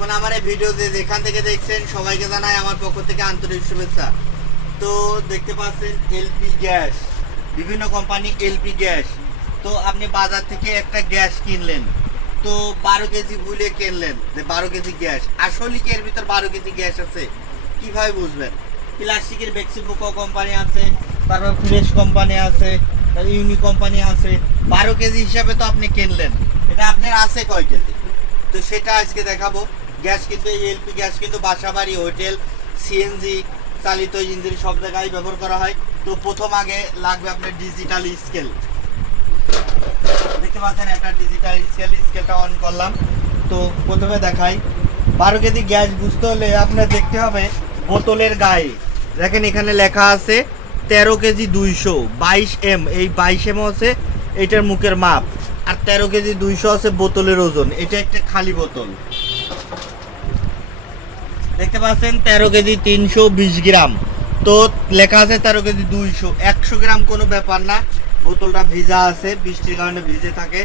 এখন আমার এই ভিডিও যে যেখান থেকে দেখছেন, সবাইকে জানাই আমার পক্ষ থেকে আন্তরিক শুভেচ্ছা। তো দেখতে পাচ্ছেন এলপি গ্যাস বিভিন্ন কোম্পানি এলপি গ্যাস তো আপনি বাজার থেকে একটা গ্যাস কিনলেন। তো বারো কেজি ভুলে কিনলেন যে বারো কেজি গ্যাস আসলে কি এর ভিতর বারো কেজি গ্যাস আছে? কীভাবে বুঝবেন? প্লাস্টিকের বেক্সিমুকো কোম্পানি আছে, তারপর ফ্রেশ কোম্পানি আছে ইউনি কোম্পানি আছে। বারো কেজি হিসাবে তো আপনি কিনলেন। এটা আপনার আছে কয় কেজি? তো সেটা আজকে দেখাবো। গ্যাস কিন্তু এই এলপি গ্যাস কিন্তু বাসাবাড়ি হোটেল সিএনজি চালিত ইঞ্জিন সব জায়গায় ব্যবহার করা হয়। তো প্রথম আগে লাগবে আপনার ডিজিটাল স্কেল দেখতে পাচ্ছেন একটা ডিজিটাল স্কেল স্কেলটা অন করলাম। তো প্রথমে দেখাই। বারো কেজি গ্যাস বুঝতে হলে আপনার দেখতে হবে বোতলের গায়ে। দেখেন এখানে লেখা আছে তেরো কেজি দুইশো, বাইশ এম, এই বাইশ এম আছে এটার মুখের মাপ। আর তেরো কেজি দুইশো আছে বোতলের ওজন, এটা একটা খালি বোতল। দেখতে পাচ্ছেন তেরো কেজি তিনশো বিশ গ্রাম। তো লেখা আছে তেরো কেজি দুইশো। একশো গ্রাম কোনো ব্যাপার না। বোতলটা ভিজা আছে, বৃষ্টির কারণে ভিজে থাকে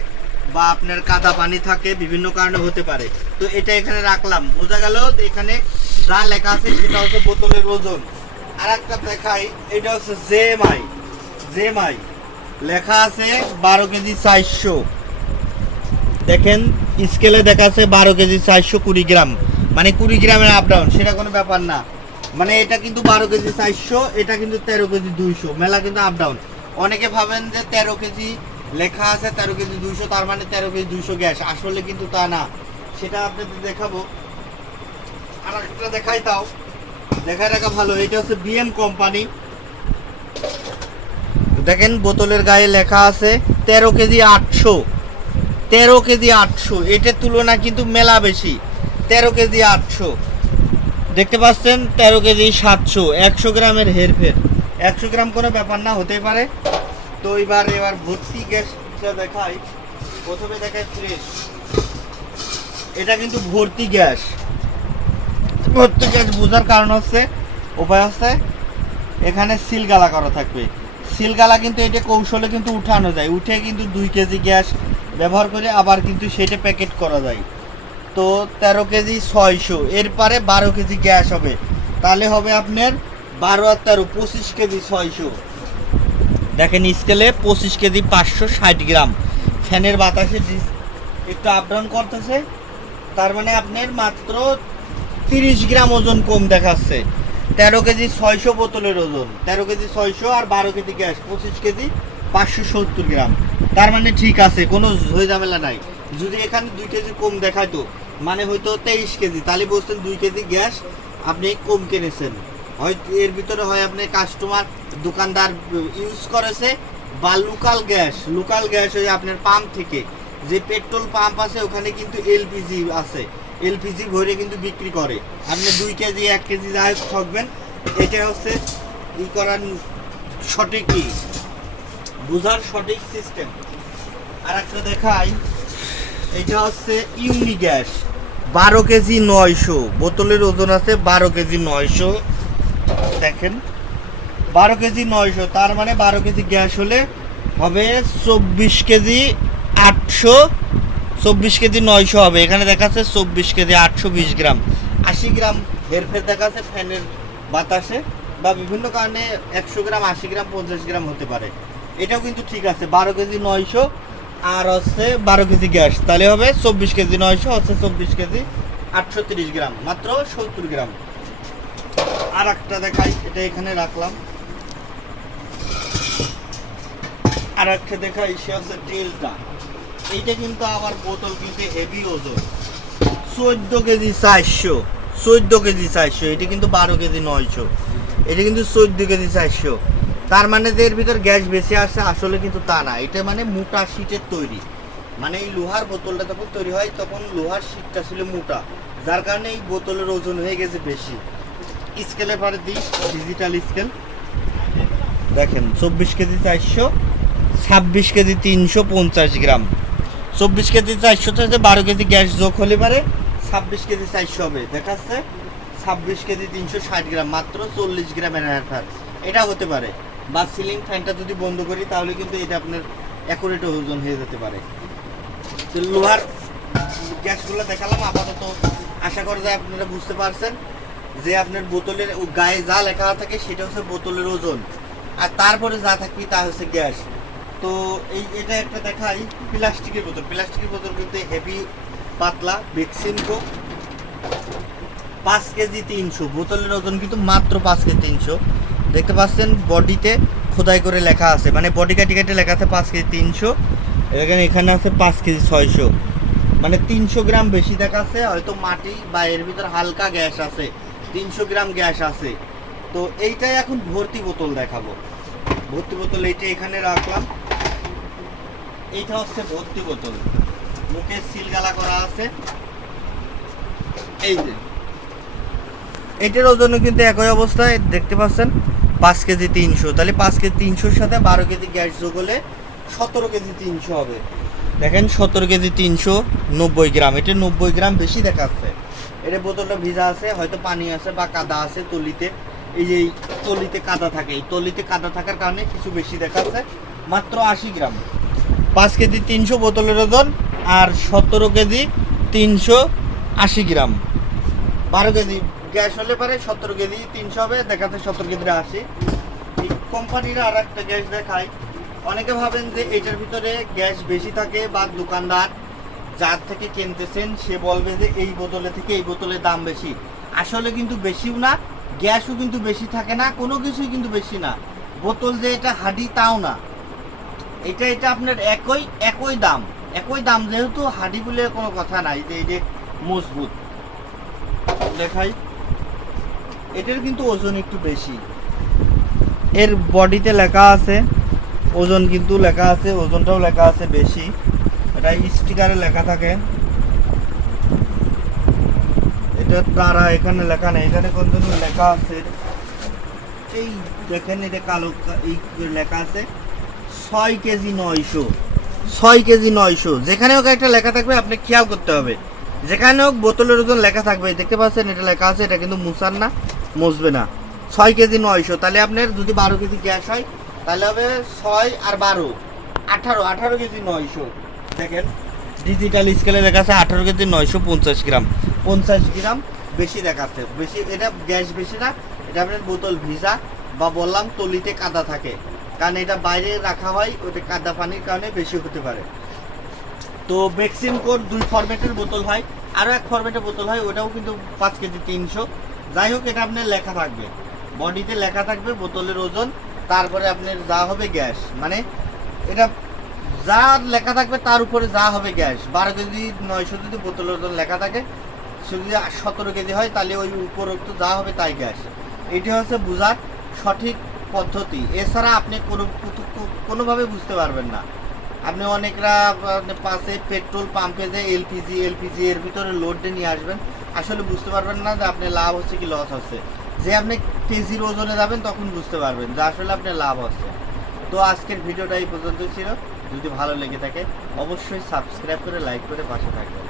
বা আপনার কাদা পানি থাকে, বিভিন্ন কারণে হতে পারে। তো এটা এখানে রাখলাম। বোঝা গেল এখানে যা লেখা আছে সেটা হচ্ছে বোতলের ওজন। আর একটা দেখাই, এটা হচ্ছে জেএমআই। জেএমআই। লেখা আছে বারো কেজি চারশো। দেখেন স্কেলে দেখা আছে বারো কেজি চারশো কুড়ি গ্রাম। মানে কুড়ি গ্রামের আপ ডাউন সেটা কোনো ব্যাপার না। মানে এটা কিন্তু বারো কেজি চারশো, এটা কিন্তু তেরো কেজি দুইশো, মেলা কিন্তু আপ ডাউন অনেকে ভাবেন যে তেরো কেজি লেখা আছে, তেরো কেজি দুইশো, তার মানে তেরো কেজি দুইশো গ্যাস। আসলে কিন্তু তা না। সেটা আপনাদের দেখাবো। আর একটা দেখাই তাও। দেখায় রাখা ভালো, এটা হচ্ছে বিএম কোম্পানি দেখেন, বোতলের গায়ে লেখা আছে তেরো কেজি আটশো। তেরো কেজি আটশো, এটার তুলনা কিন্তু মেলা বেশি। তেরো কেজি আটশো। দেখতে পাচ্ছেন, তেরো কেজি সাতশো, একশো গ্রামের হেরফের। একশো গ্রাম কোনো ব্যাপার না হতে পারে। তো এবার এবার ভর্তি গ্যাসটা দেখাই। প্রথমে দেখায় ফ্রেশ এটা কিন্তু ভর্তি গ্যাস। ভর্তি গ্যাস বোঝার কারণ হচ্ছে, উপায় হচ্ছে, এখানে সিলগালা করা থাকবে। সিলগালা কিন্তু এটা কৌশলে কিন্তু উঠানো যায়। উঠে কিন্তু দুই কেজি গ্যাস ব্যবহার করে আবার কিন্তু সেটা প্যাকেট করা যায়। তো তেরো কেজি ছয়শো, এরপরে বারো কেজি গ্যাস হবে। তাহলে হবে আপনার বারো আর তেরো, পঁচিশ কেজি ছয়শো। দেখেন স্কেলে পঁচিশ কেজি পাঁচশো ষাট গ্রাম। ফ্যানের বাতাসে একটু আপ ডাউন করতেছে। তার মানে আপনার মাত্র তিরিশ গ্রাম ওজন কম দেখাচ্ছে। তেরো কেজি ছয়শো বোতলের ওজন। তেরো কেজি ছয়শো আর বারো কেজি গ্যাস, পঁচিশ কেজি পাঁচশো সত্তর গ্রাম। তার মানে ঠিক আছে, কোনো ঝামেলা নাই। যদি এখানে দুই কেজি কম দেখাইতো মানে হয়তো তেইশ কেজি। তাহলে বলছেন দুই কেজি গ্যাস আপনি কম কিনেছেন। হয় এর ভিতরে হয় আপনি কাস্টমার দোকানদার ইউজ করেছে বা লোকাল গ্যাস লোকাল গ্যাস ওই আপনার পাম্প থেকে। যে পেট্রোল পাম্প আছে, ওখানে কিন্তু এলপিজি আছে। এলপিজি ভরে কিন্তু বিক্রি করে। আপনি দুই কেজি, এক কেজি যাই থাকবেন এটা হচ্ছে ই করার সঠিকই বোঝার সঠিক সিস্টেম আর একটা দেখাই। এটা হচ্ছে ইউনি গ্যাস। বারো কেজি নয়শো। বোতলের ওজন আছে বারো কেজি নয়শো। দেখেন, বারো কেজি নয়শো। তার মানে বারো কেজি গ্যাস হলে হবে চব্বিশ কেজি আটশো। চব্বিশ কেজি নয়শো হবে। এখানে দেখাচ্ছে চব্বিশ কেজি আটশো বিশ গ্রাম। আশি গ্রাম হেরফের দেখাচ্ছে ফ্যানের বাতাসে বা বিভিন্ন কারণে একশো গ্রাম, আশি গ্রাম, পঞ্চাশ গ্রাম হতে পারে। এটাও কিন্তু ঠিক আছে, বারো কেজি নয়শো। আর হচ্ছে বারো কেজি গ্যাস। তাহলে হবে চব্বিশ কেজি নয়শো, হচ্ছে চব্বিশ কেজি আটশো তিরিশ গ্রাম, মাত্র সত্তর গ্রাম। আর একটা দেখাই, এটা এখানে রাখলাম। আর একটা দেখাই, সে হচ্ছে তেলটা এইটা কিন্তু আবার বোতল কিন্তু হেভি ওজন। চোদ্দ কেজি চারশো, চোদ্দ কেজি চারশো, এটা কিন্তু বারো কেজি নয়শো। এটা কিন্তু চোদ্দ কেজি চারশো। তার মানে যে এর ভিতর গ্যাস বেশি আসছে আসলে কিন্তু তা না। এটা মানে মোটা শীটের তৈরি। মানে এই লোহার বোতলটা যখন তৈরি হয়, তখন লোহার শীটটা ছিল মোটা। যার কারণে এই বোতলের ওজন হয়ে গেছে বেশি। স্কেলে পরে দিই ডিজিটাল স্কেল দেখেন, চব্বিশ কেজি চারশো, ছাব্বিশ কেজি তিনশো পঞ্চাশ গ্রাম। চব্বিশ কেজি চারশো থেকে বারো কেজি গ্যাস যোগ হলে পারে, ছাব্বিশ কেজি চারশো হবে। দেখাচ্ছে ছাব্বিশ কেজি তিনশো ষাট গ্রাম, মাত্র চল্লিশ গ্রামের এটা হতে পারে। বা সিলিং ফ্যানটা যদি বন্ধ করি, তাহলে কিন্তু এটা আপনার অ্যাকুরেট ওজন হয়ে যেতে পারে। তো লোহার গ্যাসগুলো দেখালাম, আপাতত আশা করা যায় আপনারা বুঝতে পারছেন যে আপনার বোতলের গায়ে যা লেখা থাকে, সেটা হচ্ছে বোতলের ওজন। আর তারপরে যা থাকবে, তা হচ্ছে গ্যাস। তো এই, এটা একটা দেখাই প্লাস্টিকের বোতল। প্লাস্টিকের বোতল কিন্তু হেভি পাতলা ভ্যাকসিনকো পাঁচ কেজি তিনশো। বোতলের ওজন কিন্তু মাত্র পাঁচ কেজি তিনশো। দেখতে পাচ্ছেন বডিতে খোদাই করে লেখা আছে। মানে বডি কাটি কাটি লেখা আছে পাঁচ কেজি তিনশো। এখানে এখানে আছে পাঁচ কেজি ছয়শো। মানে তিনশো গ্রাম বেশি দেখাচ্ছে হয়তো মাটি বা এর ভিতর হালকা গ্যাস আছে। তিনশো গ্রাম গ্যাস আছে। তো এইটাই এখন ভর্তি বোতল দেখাবো। ভর্তি বোতল এইটা এখানে রাখলাম। এইটা হচ্ছে ভর্তি বোতল। মুখে সিলগালা করা আছে। এই যে। এটার ওজনও কিন্তু একই অবস্থায়, দেখতে পাচ্ছেন, পাঁচ কেজি তিনশো। তাহলে পাঁচ কেজি তিনশোর সাথে বারো কেজি গ্যাস যোগ হলে সতেরো কেজি তিনশো হবে। দেখেন, সতেরো কেজি তিনশো নব্বই গ্রাম। এটা নব্বই গ্রাম বেশি দেখাচ্ছে। এটা বোতলটা ভিজা আছে, হয়তো পানি আছে বা কাদা আছে তলিতে। এই যে তলিতে কাদা থাকে, এই তলিতে কাদা থাকার কারণে কিছু বেশি দেখাচ্ছে। মাত্র আশি গ্রাম। পাঁচ কেজি তিনশো বোতলের ওজন আর সতেরো কেজি তিনশো আশি গ্রাম। বারো কেজি গ্যাস হলে পারে সতেরো কেজি, তিনশো হবে দেখাতে সতেরো কেজি আশি। এই কোম্পানির আর একটা গ্যাস দেখায়। অনেকে ভাবেন যে এটার ভিতরে গ্যাস বেশি থাকে বা দোকানদার যার থেকে কিনতেছেন, সে বলবে যে এই বোতলে থেকে এই বোতলের দাম বেশি। আসলে কিন্তু বেশিও না, গ্যাসও কিন্তু বেশি থাকে না, কোনো কিছুই কিন্তু বেশি না। বোতল যে এটা হাডি, তাও না। এটা এটা আপনার একই একই দাম। একই দাম যেহেতু হাডি বলে কোনো কথা নাই, যে এটা মজবুত। দেখাই। এটার কিন্তু ওজন একটু বেশি। এর বডিতে লেখা আছে, ওজন কিন্তু লেখা আছে, ওজনটাও লেখা আছে বেশি। এটা স্টিকারে লেখা থাকে। এটা তারা এখানে লেখা নেই, এখানে কোন লেখা আছে? এই দেখেন এটা কালো এই লেখা আছে, ছয় কেজি নয়শো, ছয় কেজি নয়শো। যেখানে হোক একটা লেখা থাকবে, আপনি খেয়াল করতে হবে। যেখানে হোক বোতলের ওজন লেখা থাকবে, দেখতে পাচ্ছেন এটা লেখা আছে, এটা কিন্তু মুসার না। মুসবে না। ছয় কেজি নয়শো, তাহলে আপনার যদি বারো কেজি গ্যাস হয়, তাহলে হবে ছয় আর বারো। আঠারো আঠারো কেজি নয়শো। দেখেন ডিজিটাল স্কেলে দেখাচ্ছে আঠারো কেজি নয়শো পঞ্চাশ গ্রাম। পঞ্চাশ গ্রাম বেশি দেখাচ্ছে। বেশি, এটা গ্যাস বেশি না, এটা আপনার বোতল ভিজা বা বললাম তলিতে কাদা থাকে। কারণ এটা বাইরে রাখা হয় ওটা কাদা পানির কারণে বেশি হতে পারে। তো ভ্যাকসিন কোড দুই ফরম্যাটের বোতল হয়। আরও এক ফরম্যাটের বোতল হয়, ওটাও কিন্তু পাঁচ কেজি তিনশো। যাই হোক, এটা আপনার লেখা থাকবে। বডিতে লেখা থাকবে বোতলের ওজন, তারপরে আপনার যা হবে গ্যাস। মানে এটা যা লেখা থাকবে তার উপরে যা হবে গ্যাস। বারো কেজি, নয়শো যদি বোতলের ওজন লেখা থাকে, সে যদি সতেরো কেজি হয়, তাহলে ওই উপরোক্ত যা হবে তাই গ্যাস। এটি হচ্ছে বোঝার সঠিক পদ্ধতি। এছাড়া আপনি কোনো কোনোভাবে বুঝতে পারবেন না। আপনি অনেকরা পাশে পেট্রোল পাম্পে যে এলপিজি এলপিজি এর ভিতরে লোডটা নিয়ে আসবেন, আসলে বুঝতে পারবেন না যে আপনার লাভ হচ্ছে কি লস হচ্ছে। যে আপনি কেজির ওজনে যাবেন তখন বুঝতে পারবেন যে আসলে আপনার লাভ হচ্ছে। তো আজকের ভিডিওটা এই পর্যন্ত ছিল। যদি ভালো লেগে থাকে, অবশ্যই সাবস্ক্রাইব করে লাইক করে পাশে থাকবেন।